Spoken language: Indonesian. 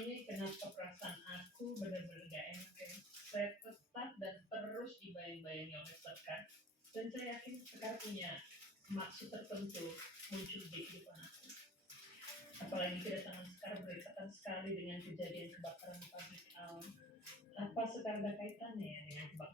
ini kenapa perasaan aku benar-benar gak enak ya. Saya tetap dan terus dibayang-bayangi oleh Sekar. Dan saya yakin Sekar punya maksud tertentu muncul di kehidupan aku. Apalagi kedatangan Sekar berkaitan sekali dengan kejadian kebakaran di pabrik Al. Apa Sekar ada kaitannya ya dengan kebakaran